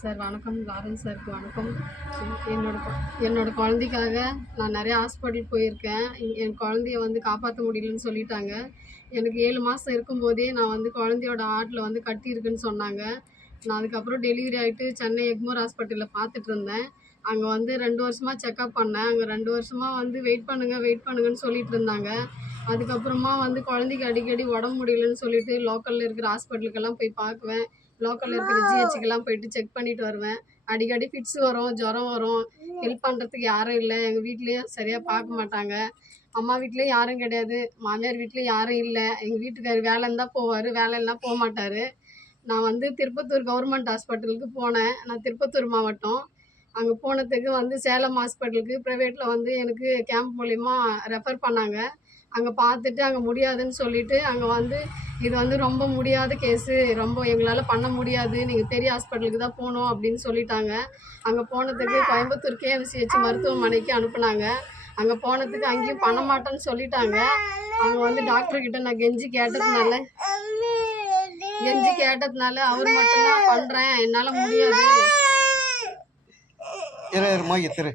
Sir வணக்கம். Lawrence சாருக்கு வணக்கம். என்னோட என்னோட குழந்தைக்காக நான் நிறைய ஹாஸ்பிட்டல் போயிருக்கேன். என் குழந்தைய வந்து காப்பாற்ற முடியலன்னு சொல்லிட்டாங்க. எனக்கு ஏழு மாதம் இருக்கும்போதே நான் வந்து குழந்தையோட ஆர்ட்டில் வந்து கட்டியிருக்குன்னு சொன்னாங்க. நான் அதுக்கப்புறம் டெலிவரி ஆகிட்டு சென்னை எக்மோர் ஹாஸ்பிட்டலில் பார்த்துட்டு இருந்தேன். அங்கே வந்து ரெண்டு வருஷமாக செக்கப் பண்ணேன். அங்கே ரெண்டு வருஷமாக வந்து வெயிட் பண்ணுங்கள் வெயிட் பண்ணுங்கன்னு சொல்லிட்டு இருந்தாங்க. அதுக்கப்புறமா வந்து குழந்தைக்கு அடிக்கடி உடம்பு முடியலன்னு சொல்லிட்டு லோக்கலில் இருக்கிற ஹாஸ்பிட்டலுக்கெல்லாம் போய் பார்க்குவேன். லோக்கலில் இருக்கிற ஜிஹெச்சுக்கெல்லாம் போயிட்டு செக் பண்ணிட்டு வருவேன். அடிக்கடி ஃபிட்ஸ் வரும் ஜுரம் வரும். ஹெல்ப் பண்ணுறதுக்கு யாரும் இல்லை. எங்கள் வீட்லேயும் சரியாக பார்க்க மாட்டாங்க. அம்மா வீட்லேயும் யாரும் கிடையாது. மாமியார் வீட்லேயும் யாரும் இல்லை. எங்கள் வீட்டுக்கார் வேலை இருந்தால் போவார். வேலை இல்லைனா போக மாட்டார். நான் வந்து திருப்பத்தூர் கவர்மெண்ட் ஹாஸ்பிட்டலுக்கு போனேன். நான் திருப்பத்தூர் மாவட்டம். அங்கே போனதுக்கு வந்து சேலம் ஹாஸ்பிட்டலுக்கு ப்ரைவேட்டில் வந்து எனக்கு கேம்ப் மூலிமா ரெஃபர் பண்ணாங்க. அங்கே பார்த்துட்டு அங்கே முடியாதுன்னு சொல்லிட்டு அங்கே வந்து இது வந்து ரொம்ப முடியாத கேஸு ரொம்ப எங்களால் பண்ண முடியாது நீங்கள் பெரிய ஹாஸ்பிட்டலுக்கு தான் போகணும் அப்படின்னு சொல்லிட்டாங்க. அங்கே போனதுக்கு கோயம்புத்தூர் கேஎம்சிஹெச் மருத்துவமனைக்கு அனுப்புனாங்க. அங்கே போனதுக்கு அங்கேயும் பண்ண மாட்டேன்னு சொல்லிட்டாங்க. அங்கே வந்து டாக்டர் கிட்ட நான் கெஞ்சி கேட்டதுனால கெஞ்சி கேட்டதுனால அவர் மட்டும்தான் பண்ணுறேன் என்னால் முடியாது. இரு இருமா இரு.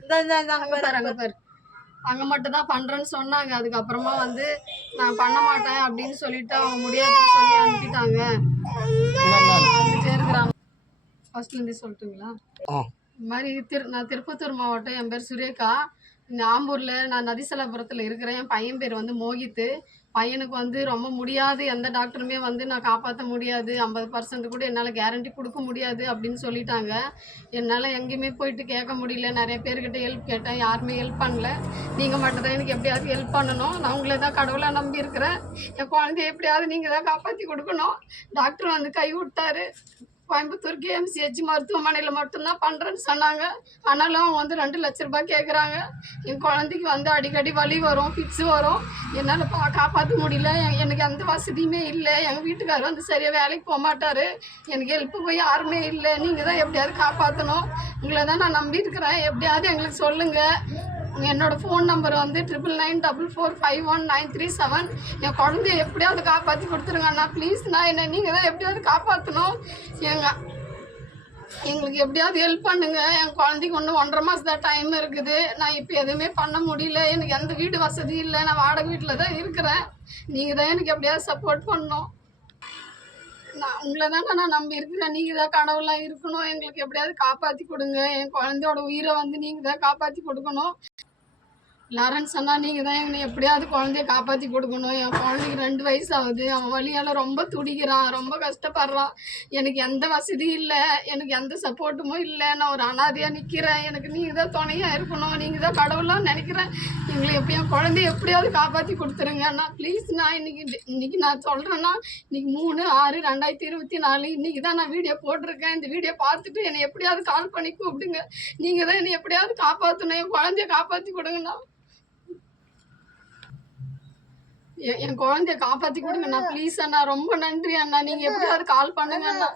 அங்கே பாரு அங்கே பாரு. அங்கே மட்டும் தான் பண்ணுறேன்னு சொன்னாங்க. அதுக்கப்புறமா வந்து நான் பண்ண மாட்டேன் அப்படின்னு சொல்லிட்டு அவங்க முடியாதுன்னு சொல்லி அனுப்பிட்டாங்க. வந்துட்டே இருக்கிறாங்க. ஃபர்ஸ்ட்லேருந்தே சொல்லட்டுங்களா இந்த மாதிரி திரு நான் திருப்பத்தூர் மாவட்டம் என் பேர் சுரேகா. இந்த ஆம்பூரில் நான் நதிசலபுரத்தில் இருக்கிறேன். என் பையன் பேர் வந்து மோகித்து. பையனுக்கு வந்து ரொம்ப முடியாது. எந்த டாக்டருமே வந்து நான் காப்பாற்ற முடியாது. ஐம்பது பர்சன்ட் கூட என்னால் கேரண்டி கொடுக்க முடியாது அப்படின்னு சொல்லிட்டாங்க. என்னால் எங்கேயுமே போயிட்டு கேட்க முடியல. நிறைய பேர்கிட்ட ஹெல்ப் கேட்டேன். யாருமே ஹெல்ப் பண்ணல. நீங்கள் மட்டும் தான் எனக்கு எப்படியாவது ஹெல்ப் பண்ணணும். நான் உங்களை தான் கடவுளாக நம்பி இருக்கிறேன். என் குழந்தைய எப்படியாவது நீங்கள் தான் காப்பாற்றி கொடுக்கணும். டாக்டர் வந்து கை விட்டாரு கோயம்புத்தூர் கேஎம்சிஹெச் மருத்துவமனையில் மட்டும்தான் பண்ணுறேன்னு சொன்னாங்க. ஆனாலும் அவங்க வந்து ரெண்டு லட்ச ரூபாய் கேட்குறாங்க என் குழந்தைக்கு வந்து அடிக்கடி வலி வரும் ஃபிட்ஸ் வரும். என்னால் பா காப்பாற்ற முடியல. எ- எனக்கு எந்த வசதியுமே இல்லை. எங்கள் வீட்டுக்காரர் வந்து சரியாக வேலைக்கு போக மாட்டார். எனக்கு ஹெல்ப்பு போய் யாருமே இல்லை. நீங்கள் தான் எப்படியாவது காப்பாற்றணும் உங்களை தான் நான் நம்பி இருக்கிறேன் எப்படியாவது எங்களுக்கு சொல்லுங்கள் என்னோட ஃபோன் நம்பர் வந்து triple nine double four five one nine three seven என் குழந்தைய எப்படியாவது காப்பாற்றி கொடுத்துருங்க அண்ணா. ப்ளீஸ் நான் என்ன நீங்கள் தான் எப்படியாவது காப்பாற்றணும் எங்கள் எங்களுக்கு எப்படியாவது ஹெல்ப் பண்ணுங்க. என் குழந்தைக்கு ஒன்று ஒன்றரை மாதம் தான் டைம் இருக்குது. நான் இப்போ எதுவுமே பண்ண முடியல. எனக்கு எந்த வீடு வசதி இல்லை. நான் வாடகை வீட்டில் தான் இருக்கிறேன். நீங்கள் தான் எனக்கு எப்படியாவது சப்போர்ட் பண்ணணும். நான் உங்களை தான் நான் நம்பி இருக்கிறேன் நீங்கள் தான் கடவுளாக இருக்கணும். எங்களுக்கு எப்படியாவது காப்பாற்றி கொடுங்க. என் குழந்தையோட உயிரை வந்து நீங்கள் தான் காப்பாற்றி கொடுக்கணும். லாரன்ஸ் அண்ணா நீங்கள் தான் என்னை எப்படியாவது குழந்தைய காப்பாற்றி கொடுக்கணும். என் குழந்தைக்கு ரெண்டு வயசு ஆகுது அவன் வழியால் ரொம்ப துடிக்கிறான். ரொம்ப கஷ்டப்படுறான். எனக்கு எந்த வசதியும் இல்லை. எனக்கு எந்த சப்போர்ட்டுமோ இல்லை. நான் ஒரு அனாதையாக நிற்கிறேன் எனக்கு நீங்கள் தான் துணையாக இருக்கணும். நீங்கள் தான் கடவுளாக நினைக்கிறேன். எங்களை எப்படி என் குழந்தைய எப்படியாவது காப்பாற்றி கொடுத்துருங்க அண்ணா ப்ளீஸ் நான் இன்னைக்கு இன்னைக்கு நான் சொல்கிறேன்னா இன்னைக்கு மூணு ஆறு ரெண்டாயிரத்தி இருபத்தி நாலு இன்னைக்கு தான் நான் வீடியோ போட்டிருக்கேன். இந்த வீடியோ பார்த்துட்டு என்னை எப்படியாவது கால் பண்ணி கூப்பிடுங்க. நீங்கள் தான் என்னை எப்படியாவது காப்பாற்றணும் என் குழந்தைய காப்பாற்றி கொடுங்கண்ணா. என் என் குழந்தைய காப்பாற்றி கொடுங்கண்ணா ப்ளீஸ் அண்ணா. ரொம்ப நன்றி அண்ணா. நீங்கள் எப்படியாவது கால் பண்ணுங்க அண்ணா.